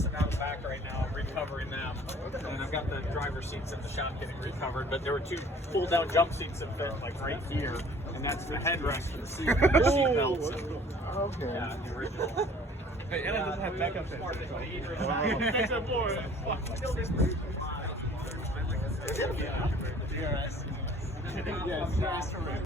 missing out back right now, recovering them. And I've got the driver's seats in the shop getting recovered, but there were 2 pull-down jump seats that fit like right here, and that's the headrest for the seat, the seat belts. Okay. Yeah, the original. Hey, Ellen doesn't have backup there. Fix it for it. DRS. Yes, DRS for me.